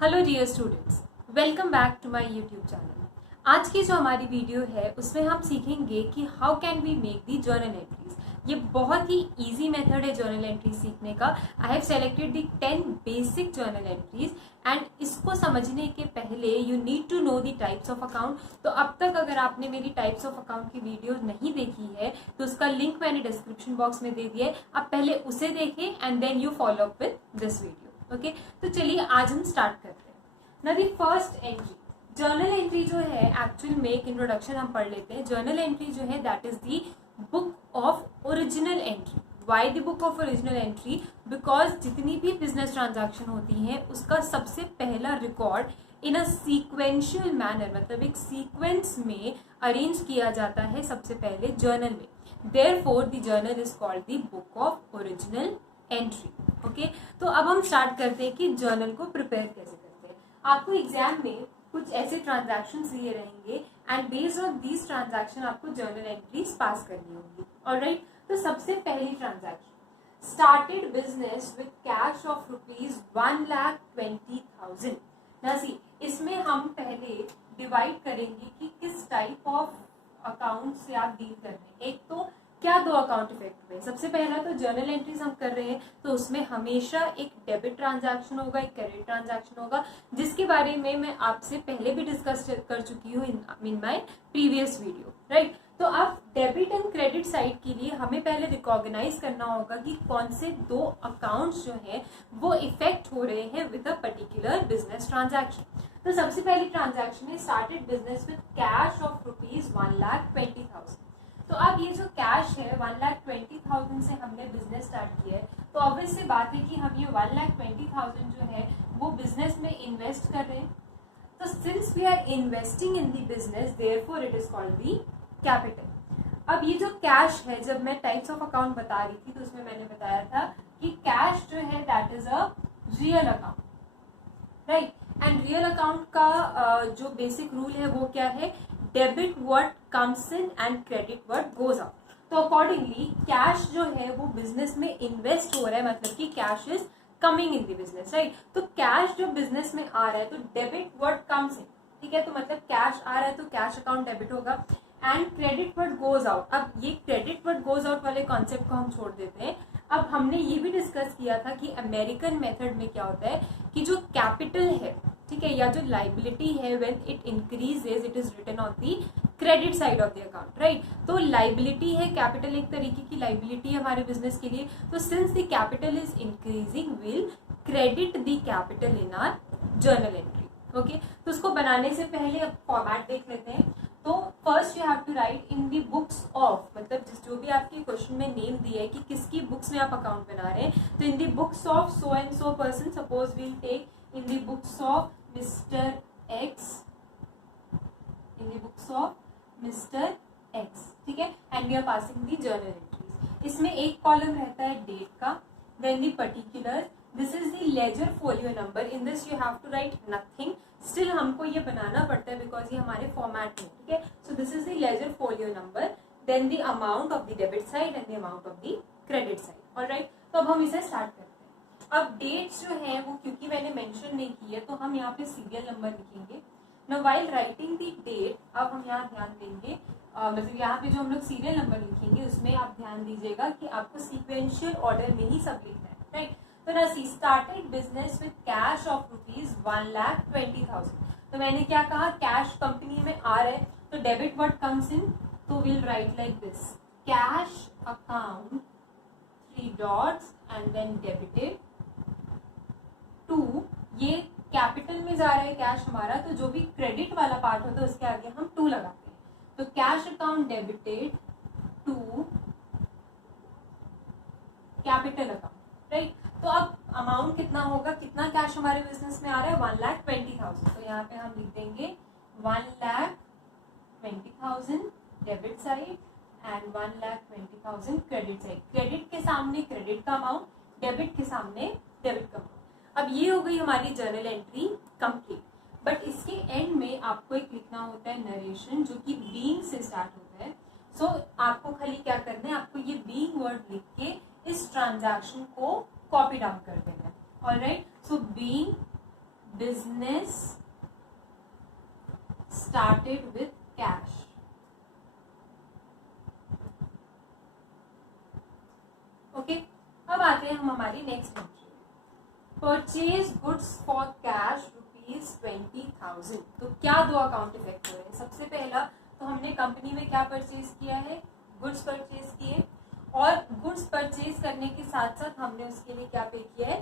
Hello dear students, welcome back to my YouTube channel. आज की जो हमारी वीडियो है उसमें हम सीखेंगे कि how can we make the journal entries. ये बहुत ही इजी मेथड है जर्नल एंट्री सीखने का। I have selected the 10 basic journal entries and इसको समझने के पहले you need to know the types of account. तो अब तक अगर आपने मेरी टाइप्स ऑफ अकाउंट की वीडियो नहीं देखी है तो उसका लिंक मैंने डिस्क्रिप्शन बॉक्स में दे दिया है, आप पहले उसे देखें and then you follow up with this video. Okay, तो चलिए आज हम स्टार्ट करते हैं। ना the first entry, journal entry जो है एक्चुअल में एक इंट्रोडक्शन हम पढ़ लेते हैं। जर्नल एंट्री जो है that is the book of original entry. Why the book of original entry? Because जितनी भी बिजनेस ट्रांजैक्शन होती हैं उसका सबसे पहला record in a sequential manner, मतलब एक सीक्वेंस में अरेंज किया जाता है सबसे पहले जर्नल में। Therefore the journal is called the book of original entry. Okay, तो अब हम स्टार्ट करते हैं कि जर्नल को प्रिपेयर कैसे करते हैं। आपको एग्जाम में कुछ ऐसे ट्रांजैक्शन दिए रहेंगे and based on these transaction आपको जर्नल एंट्रीज पास करनी होगी। ऑलराइट, तो सबसे पहली transaction, started business with cash of ₹1,20,000। ना सी, इसमें हम पहले डिवाइड करेंगे कि किस टाइप ऑफ अकाउंट से आप डील कर रहे हैं। एक तो क्या दो अकाउंट इफेक्ट में, सबसे पहला तो जर्नल एंट्रीज हम कर रहे हैं तो उसमें हमेशा एक डेबिट ट्रांजैक्शन होगा, एक क्रेडिट ट्रांजैक्शन होगा, जिसके बारे में मैं आपसे पहले भी डिस्कस कर चुकी हूँ in my previous video. Right, तो अब डेबिट एंड क्रेडिट साइड के लिए हमें पहले रिकॉग्नाइज करना होगा कि कौन से दो अकाउंट्स जो है वो इफेक्ट हो रहे हैं with a particular business transaction. तो सबसे पहली ट्रांजैक्शन है started business with cash of ₹1,20,000। तो अब ये जो कैश है 1,20,000 से हमने बिजनेस स्टार्ट किया है, तो ऑब्वियस सी बात है कि हम ये 1,20,000 जो है वो बिजनेस में इन्वेस्ट कर रहे हैं। तो since we are investing in the business therefore it is called the capital. अब ये जो कैश है, जब मैं टाइप्स ऑफ अकाउंट बता रही थी तो उसमें मैंने बताया था कि कैश जो है that is a real account. Right, and real account का जो बेसिक रूल है वो क्या है? Debit what comes in and credit what goes out. तो अकॉर्डिंगली कैश जो है वो बिजनेस में इन्वेस्ट हो रहा है, मतलब कि cash is coming in the business. Right, तो कैश जो बिजनेस में आ रहा है तो डेबिट व्हाट कम्स इन, ठीक है, तो मतलब कैश आ रहा है तो कैश अकाउंट डेबिट होगा and credit what goes out. अब ये क्रेडिट व्हाट गोज आउट वाले कॉन्सेप्ट को हम छोड़ देते हैं। अब हमने ये भी डिस्कस किया था कि अमेरिकन मेथड में क्या होता है कि जो कैपिटल है, ठीक है, या जो लाइबिलिटी है, when it increases it is written on the credit side of the account. Right, तो लाइबिलिटी है, कैपिटल एक तरीके की लाइबिलिटी है हमारे बिजनेस के लिए। तो since the capital is increasing will credit the capital in our journal entry. Okay, तो उसको बनाने से पहले अब फॉर्मेट देख लेते हैं। तो first you have to write in the books of, मतलब जो भी आपके क्वेश्चन में नेम दिया है कि किसकी बुक्स में आप अकाउंट बना रहे हैं, तो in the books of so and so person, suppose we'll take in the books of mister X, in the books of mister X, ठीक है, and we are passing the journal entries. इसमें एक column रहता है date का, then the particular, this is the ledger folio number. In this you have to write nothing, still हमको ये बनाना पड़ता है बिकॉज ये हमारे फॉर्मेट में, ठीक है। So this is the ledger folio number, then the amount of the debit side and the amount of the credit side. Alright, तो अब हम इसे स्टार्ट करते हैं। अब डेट्स जो है वो क्योंकि मैंने मेंशन नहीं की है तो हम यहाँ पे सीरियल नंबर लिखेंगे। Now while writing the date, अब हम यहाँ ध्यान देंगे, मतलब यहाँ पे जो हम लोग सीरियल नंबर लिखेंगे उसमें आप ध्यान दीजिएगा कि आपको सीक्वेंशियल ऑर्डर में ही सब लिखना है। राइट, तो Nancy started business with cash of ₹1,20,000। तो मैंने क्या कहा, कैश कंपनी में आ रहा है तो डेबिट व्हाट कम्स इन, तो will write like this, cash account 3 dots and then debited to, ये कैपिटल में जा रहा है कैश हमारा, तो जो भी क्रेडिट वाला पार्ट होता है उसके आगे हम 2 लगाते हैं। तो cash account debited to capital account. Right, तो अब अमाउंट कितना होगा, कितना कैश हमारे बिजनेस में आ रहा है, 1,20,000। तो यहाँ पे हम लिख देंगे 1,20,000 debit side and 1,20,000 credit side. Credit के सामने क्रेडिट का अमाउंट, डेबिट के सामने डेबिट का अमाउंट। अब ये हो गई हमारी जर्नल एंट्री कंप्लीट। बट इसके एंड में आपको एक लिखना होता है नरेशन, जो कि बीइंग से स्टार्ट होता है। सो आपको खाली क्या करना है, आपको ये बीइंग वर्ड लिख के इस ट्रांजैक्शन को कॉपी डाउन कर देना है। Alright, so being business started with cash. Okay, अब आते हैं हम हमारी next entry, purchase goods for cash ₹20,000। तो क्या दो अकाउंट इफेक्ट हो रहे हैं? सबसे पहला तो हमने कंपनी में क्या परचेज किया है, गुड्स परचेज किए, और गुड्स परचेज करने के साथ साथ हमने उसके लिए क्या पे किया है,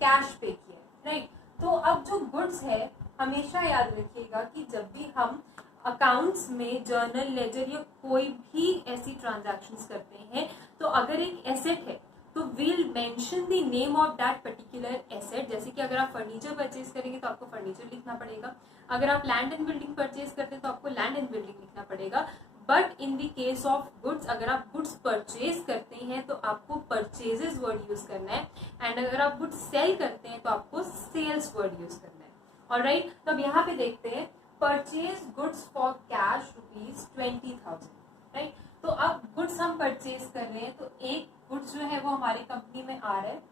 कैश पे किया है, राइट। तो अब जो गुड्स है, हमेशा याद रखिएगा कि जब भी हम अकाउंट्स में जर्नल लेजर या कोई भी ऐसी ट्रांजैक्शंस करते हैं, तो अगर एक एसेट है तो will mention the name of that particular asset. जैसे कि अगर आप फर्नीचर परचेज करेंगे तो आपको फर्नीचर लिखना पड़ेगा, अगर आप लैंड एंड बिल्डिंग परचेज करते हैं तो आपको लैंड एंड बिल्डिंग लिखना पड़ेगा। But in the case of goods, अगर आप गुड्स परचेज करते हैं तो आपको परचेजेस वर्ड यूज करना है, एंड अगर आप गुड्स सेल करते हैं तो आपको सेल्स वर्ड यूज करना है। ऑलराइट, तो अब यहाँ पे देखते हैं, purchase goods for cash ₹20,000, right. तो अब गुड्स हम परचेज कर रहे हैं, तो एक गुड्स जो है वो हमारी कंपनी में आ रहा है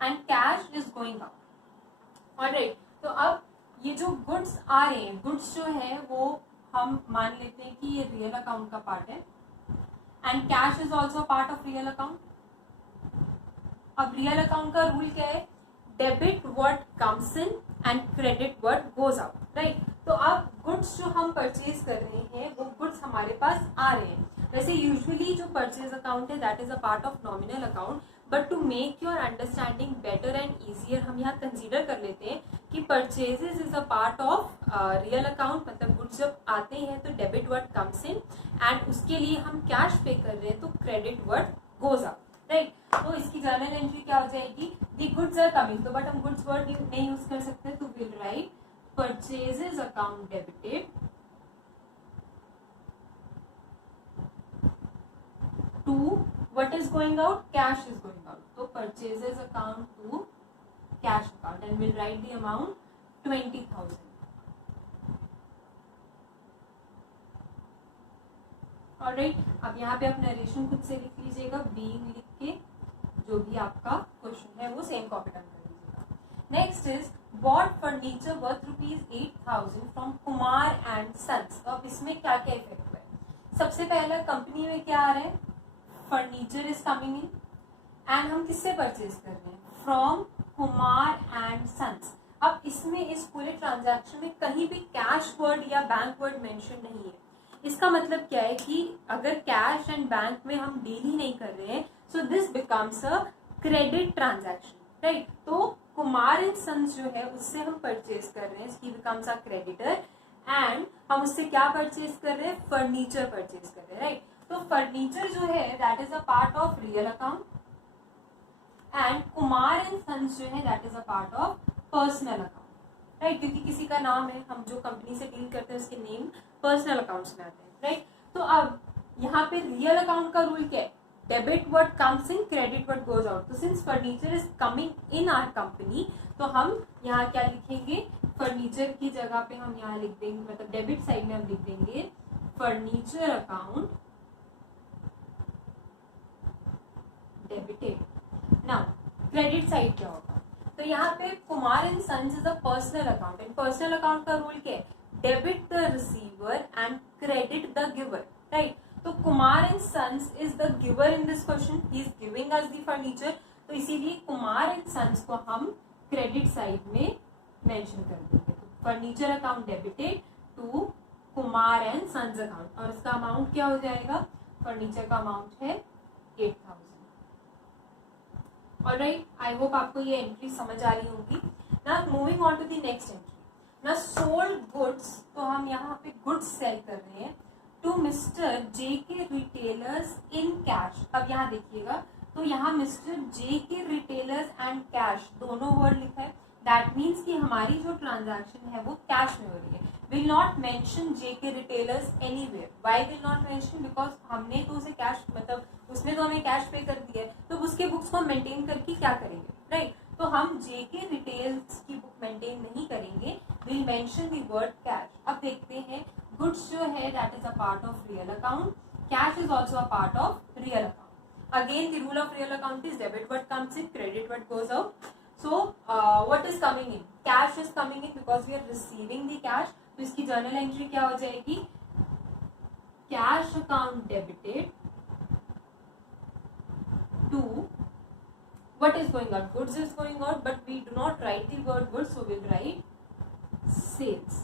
and cash is going out. Alright, तो अब ये जो गुड्स आ रहे हैं, गुड्स जो है वो हम मान लेते हैं कि ये रियल अकाउंट का पार्ट है and cash is also part of real account. अब रियल अकाउंट का रूल क्या है, debit what comes in and credit what goes out, right. तो अब गुड्स जो हम परचेज कर रहे हैं वो गुड्स हमारे पास आ रहे हैं। वैसे यूजुअली जो परचेज अकाउंट है that is a part of nominal account, but to make your understanding better and easier हम यहाँ कंसीडर कर लेते हैं कि purchases is a part of real account. मतलब गुड्स जब आते हैं तो debit word comes in and उसके लिए हम कैश पे कर रहे हैं तो credit word goes out, right. तो इसकी जर्नल एंट्री क्या हो जाएगी, दी गुड्स आर कमिंग, तो बट हम गुड्स वर्ड नहीं यूज कर सकते, तो will write purchases account debited to what is going out, cash is going out, so purchases account to cash account and we'll write the amount 20,000. Alright, अब यहाँ पे आप नरेशन खुद से लिख लीजिएगा, बीइंग लिख के जो भी आपका क्वेश्चन है वो सेम कॉपी डन कर लीजिएगा। Next is bought furniture worth ₹8,000 from Kumar and sons. तो अब इसमें क्या क्या इफेक्ट हुआ है, सबसे पहला कंपनी में क्या आ रहा है, furniture is coming in and हम किससे परचेज कर रहे हैं, फ्रॉम कुमार एंड सन्स। अब इसमें इस पूरे ट्रांजैक्शन में कहीं भी कैश वर्ड या बैंक वर्ड मेंशन नहीं है। इसका मतलब क्या है कि अगर कैश एंड बैंक में हम डील ही नहीं कर रहे हैं, so this becomes a credit transaction, right. तो कुमार एंड सन्स जो है उससे हम परचेज कर रहे हैं, इसकी बिकम्स अ क्रेडिटर एंड हम उससे क्या परचेज कर रहे हैं, फर्नीचर परचेज कर रहे हैं, राइट। तो फर्नीचर जो है that is a part of real account and Kumar and sons जो है that is a part of personal account, right. क्योंकि किसी का नाम है, हम जो कंपनी से डील करते हैं उसके नेम पर्सनल अकाउंट्स में आते हैं, राइट। तो अब यहाँ पे रियल अकाउंट का रूल क्या है, debit word comes in, credit word goes out. तो since furniture is coming in our company, तो हम यहाँ क्या लिखेंगे, फर्नीचर की जगह पे हम यहाँ लिख देंगे, मतलब डेबिट साइड में हम लिख देंगे furniture account debited. Now credit side क्या होगा, तो यहाँ पे Kumar and sons is a personal account and personal account का रूल क्या है, debit the receiver and credit the giver, right. तो Kumar and sons is the giver in this question, he is giving us the furniture, तो इसीलिए Kumar and sons को हम credit side में mention कर देंगे। तो furniture account debited to Kumar and sons account, और इसका अमाउंट क्या हो जाएगा, फर्नीचर का अमाउंट है 8,000। ऑलराइट, आई होप आपको ये एंट्री समझ आ रही होगी। ना moving on to the next entry, ना सोल्ड गुड्स, तो हम यहाँ पे गुड्स सेल कर रहे हैं टू मिस्टर जे के रिटेलर्स इन कैश। अब यहाँ देखिएगा, तो यहाँ मिस्टर जे के रिटेलर्स एंड कैश दोनों वर्ड लिखा है, दैट मीन्स कि हमारी जो ट्रांजैक्शन है वो कैश में हो रही है। विल नॉट मेंशन जे के retailers anywhere, why will not mention, because हमने तो उसे कैश, मतलब उसने तो हमें कैश पे कर दिया है, तो उसके बुक्स को हम मेंटेन करके क्या करेंगे, राइट। तो हम जे के रिटेल्स की बुक मेंटेन नहीं करेंगे, will mention the word cash. अब देखते हैं, गुड्स जो है that is a part of real account, cash is also a part of real account. Again the rule of real account is debit word comes in, credit word goes out. So what is coming in, cash is coming in because we are receiving the cash. तो इसकी journal entry क्या हो जाएगी, cash account debited to what is going out, goods is going out, but we do not write the word goods, so we'll write sales.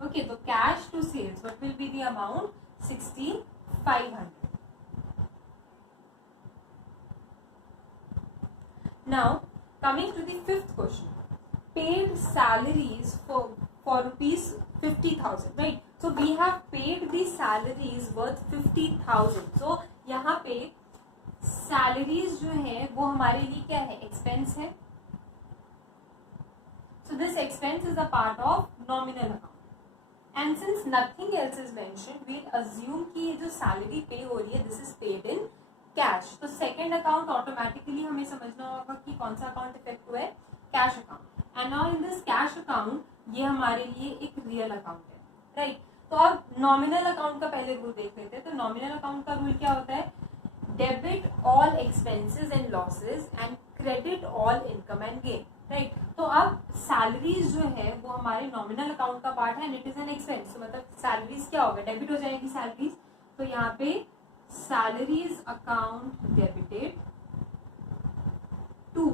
Okay, so cash to sales, what will be the amount, 16,500. Now coming to the fifth question, paid salaries for rupees 50,000, right? So we have paid the salaries worth 50,000. so यहाँ पे salaries जो है वो हमारे लिए क्या है, expense है. So this expense is a part of nominal account and since nothing else is mentioned we assume कि ये जो सैलरी पे हो रही है this is paid in cash. तो सेकंड अकाउंट ऑटोमेटिकली हमें समझना होगा कि कौन सा अकाउंट इफेक्ट हुआ है, cash account. And now in this cash account ये हमारे लिए एक रियल अकाउंट है, राइट. तो अब नॉमिनल अकाउंट का पहले रूल देख लेते हैं. तो नॉमिनल अकाउंट का रूल क्या होता है, debit all expenses and losses and credit all income and gain, right. तो अब सैलरीज जो है वो हमारे नॉमिनल अकाउंट का पार्ट है and it is an expense. तो मतलब सैलरीज क्या होगा, डेबिट हो जाएगी सैलरीज. तो यहाँ पे salaries account debited to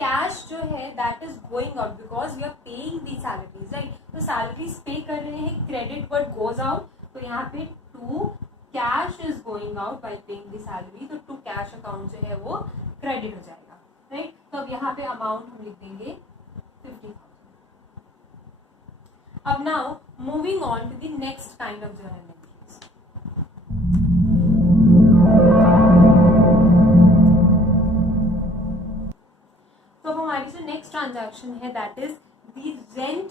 cash जो है that is going out because we are paying the salaries, right. तो सैलरीज पे कर रहे हैं, क्रेडिट वर्ड गोज आउट. तो यहाँ पे to cash is going out by paying the salary. तो टू कैश अकाउंट जो है वो क्रेडिट हो जाएगा, राइट. तो अब यहाँ पे अमाउंट हम लिख देंगे 50,000. अब now moving on to the next kind of journal entries. तो हमारी जो नेक्स्ट ट्रांजैक्शन है that is the rent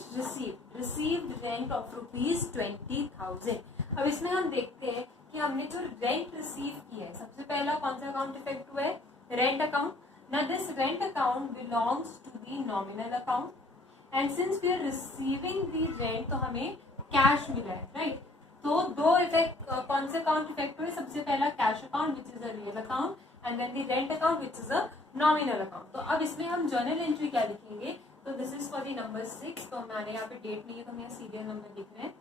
received rent of rupees 20,000. अब इसमें हम देखते हैं कि हमने जो रेंट रिसीव किया है, सबसे पहला कौन सा अकाउंट इफेक्ट हुआ है, rent account. Now this rent account belongs to the nominal account and since we are receiving the rent तो हमें कैश मिला है, राइट. तो दो इफेक्ट, कौन से अकाउंट इफेक्ट हुए, सबसे पहला cash account which is a real account and then the rent account which is a nominal account. तो अब इसमें हम जर्नल एंट्री क्या लिखेंगे, तो this is for the number 6. तो मैंने यहाँ पे डेट नहीं है तो हम यहाँ सीरियल नंबर लिख रहे हैं.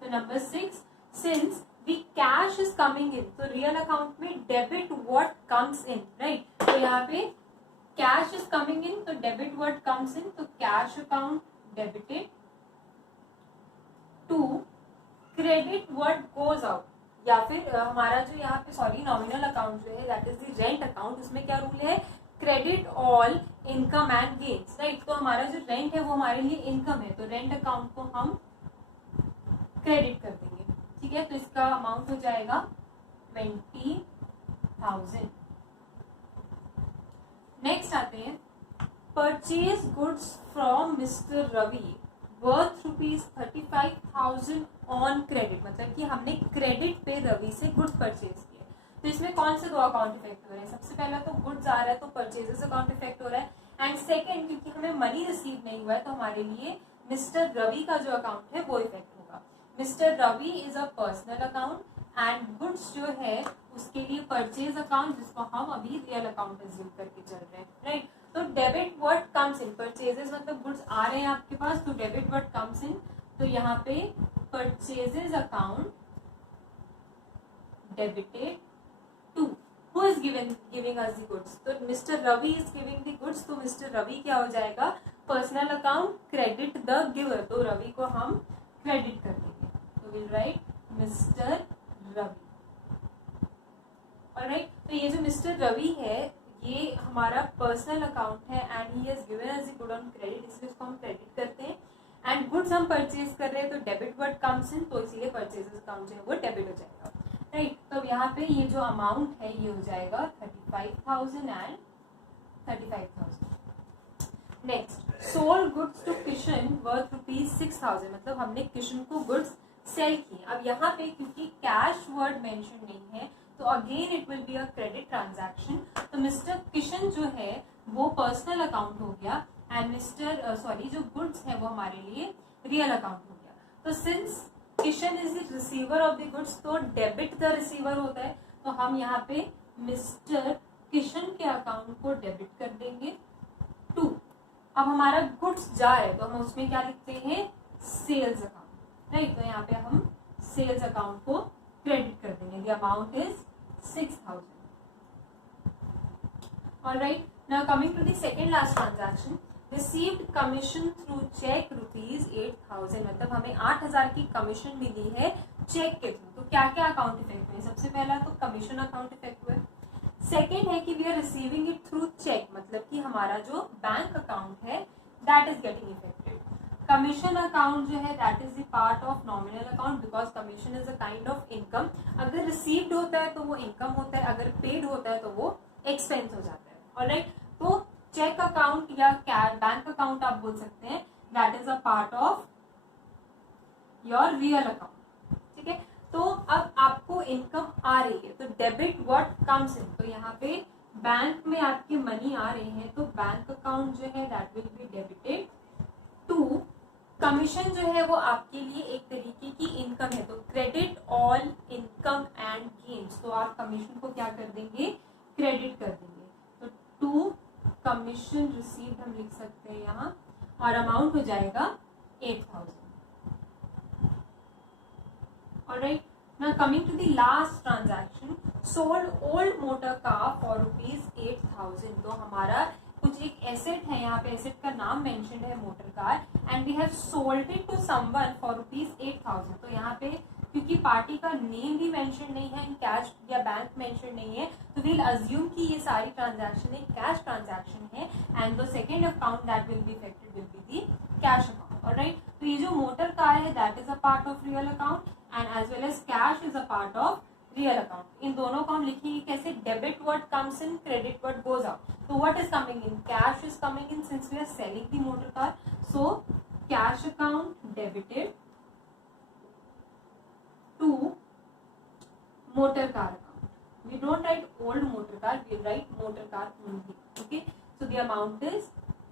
तो number 6, since the cash is coming in, तो रियल अकाउंट में debit what comes in, right. तो यहाँ पे कैश इज कमिंग इन तो डेबिट what comes in. तो cash account debited to credit what goes out. या फिर हमारा जो यहाँ पे सॉरी नॉमिनल अकाउंट जो है that is the rent account, उसमें क्या रूल है, credit all income and gains, right. तो हमारा जो रेंट है वो हमारे लिए इनकम है, तो रेंट अकाउंट को हम क्रेडिट कर देंगे, ठीक है. तो इसका अमाउंट हो जाएगा 20,000. नेक्स्ट आते हैं, purchase goods from mister Ravi worth rupees 35,000 on credit. मतलब कि हमने क्रेडिट पे रवि से गुड्स परचेज किए. तो इसमें कौन से दो अकाउंट इफेक्ट हो रहे हैं, सबसे पहला तो गुड्स आ रहा है तो परचेजेस अकाउंट इफेक्ट हो रहा है एंड सेकेंड क्योंकि हमें मनी रिसीव नहीं हुआ है तो हमारे लिए मिस्टर रवि का जो अकाउंट है वो इफेक्ट होगा. Mister Ravi is a personal account and goods जो है उसके लिए परचेज अकाउंट जिसको हम अभी रियल अकाउंट एज्यूम करके चल रहे हैं, राइट. तो डेबिट वर्ड कम्स इन, परचेजेस मतलब गुड्स आ रहे हैं आपके पास तो डेबिट वर्ड कम्स इन. तो यहाँ पे purchases account debited to who is giving us the goods. तो mister Ravi is giving the goods. तो मिस्टर रवि क्या हो जाएगा, personal account credit the giver. तो रवि को हम क्रेडिट कर देंगे. तो will write mister Ravi. Alright. तो ये जो मिस्टर रवि है ये हमारा पर्सनल अकाउंट है and he has given us the good on credit, इसलिए इसको हम क्रेडिट करते हैं. एंड गुड्स हम परचेज कर रहे हैं तो डेबिट वर्ड कम्स इन, तो इसीलिए परचेजेस अकाउंट जो है वो डेबिट हो जाएगा, राइट. तो यहाँ पे ये जो अमाउंट है ये हो जाएगा 35,000 and 35,000. Next, sold goods to Kishan worth rupees 6,000. मतलब हमने किशन को गुड्स सेल किए. अब यहाँ पे क्योंकि कैश वर्ड मेंशन नहीं है तो again it will be a credit transaction. तो मिस्टर किशन जो है वो पर्सनल अकाउंट हो गया एंड मिस्टर सॉरी जो गुड्स है वो हमारे लिए रियल अकाउंट हो गया. तो since Kishan is the receiver of the goods तो डेबिट द रिसीवर होता है. तो हम यहाँ पे मिस्टर किशन के अकाउंट को डेबिट कर देंगे अब हमारा गुड्स जा रहे तो हम उसमें क्या लिखते हैं, सेल्स अकाउंट, राइट। तो यहाँ पे हम सेल्स अकाउंट को क्रेडिट कर देंगे, the amount is 6000. Alright, now coming to the second last transaction, received commission through check rupees 8000. मतलब हमें 8000 की कमीशन मिली है चेक के थ्रू. तो क्या क्या अकाउंट इफेक्ट हुए, सबसे पहला तो कमीशन अकाउंट इफेक्ट हुआ. सेकेंड है कि we are receiving it through cheque, मतलब कि हमारा जो बैंक अकाउंट है that is getting effected. Commission account जो है that is the part of nominal account because commission is a kind of income. अगर रिसीव्ड होता है तो वो इनकम होता है, अगर पेड होता है तो वो एक्सपेंस हो जाता है. ऑलराइट, तो चेक अकाउंट या बैंक अकाउंट आप बोल सकते हैं, that is a part of your real account. ठीक है, तो अब आपको इनकम आ रही है तो डेबिट व्हाट कम्स इन. तो यहाँ पे बैंक में आपकी मनी आ रही है तो बैंक अकाउंट जो है that will be debited to commission. जो है वो आपके लिए एक तरीके की इनकम है, तो credit all income and gains. तो आप कमीशन को क्या कर देंगे, क्रेडिट कर देंगे. तो टू कमीशन रिसीव्ड हम लिख सकते हैं यहाँ, और अमाउंट हो जाएगा 8000. Alright, now coming to the last transaction, sold old motor car for ₹8000. तो हमारा कुछ एक एसेट है, यहाँ पे एसेट का नाम मेंशन है motor car, and we have sold it to someone for ₹8000. तो यहाँ पे क्योंकि पार्टी का नेम भी मेंशन नहीं है, कैश या बैंक मेंशन नहीं है, तो वील अज्यूम कि ये सारी ट्रांजैक्शन एक कैश ट्रांजैक्शन है, and the second account that will be affected will be the cash account. Alright, तो ये जो मोटर कार है that is a part of real account and as well as cash is a part of real account. इन दोनों account लिखेंगे कैसे, debit what comes in, credit what goes out. तो what is coming in, cash is coming in since we are selling the motor car. So cash account debited to motor car account. We don't write old motor car, we write motor car only. Okay, so the amount is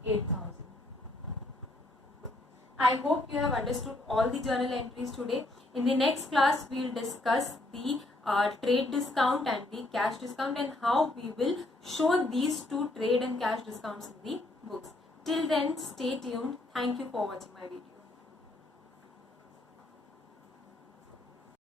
8000. I hope you have understood all the journal entries today. In the next class we will discuss the trade discount and the cash discount and how we will show these two trade and cash discounts in the books. Till then, stay tuned. Thank you for watching my video.